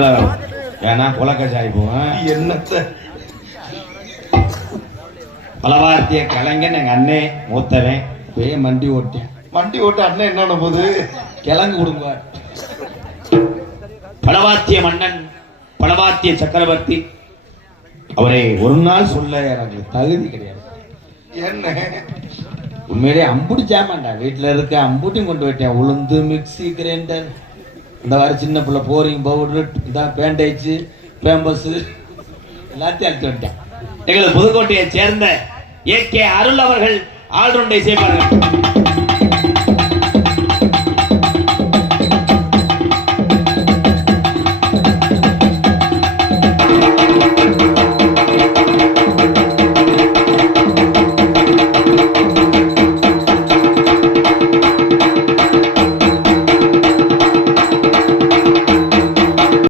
வேணா புலக்கச்சாய் போவேன் என்னத்த? பலவார்த்திய கலைஞன் எங்க அண்ணே மூத்தவன். போய் மண்டி ஓட்டேன் வண்டி ஓட்ட அண்ணன் என்ன போகுது கிழங்கு கொடுங்க பலவாத்திய மன்னன் பலவாத்திய சக்கரவர்த்தி. அவரை ஒரு நாள் சொல்ல எனக்கு தகுதி கிடையாது. என்ன? உண்மையிலே அம்புடி ஜாமான்டா வீட்டுல இருக்க அம்புட்டியும் கொண்டு போயிட்டேன். உளுந்து மிக்ஸி கிரைண்டர் இந்த மாதிரி சின்ன பிள்ளை போரிங் பவுடர் இதான் பேண்டேஜ் பேம்பஸ் எல்லாத்தையும் அழைத்து வந்துட்டேன். எங்களது புதுக்கோட்டையை சேர்ந்த ஏ கே அருள் அவர்கள் ஆல்ரவுண்டை செய்வார்கள்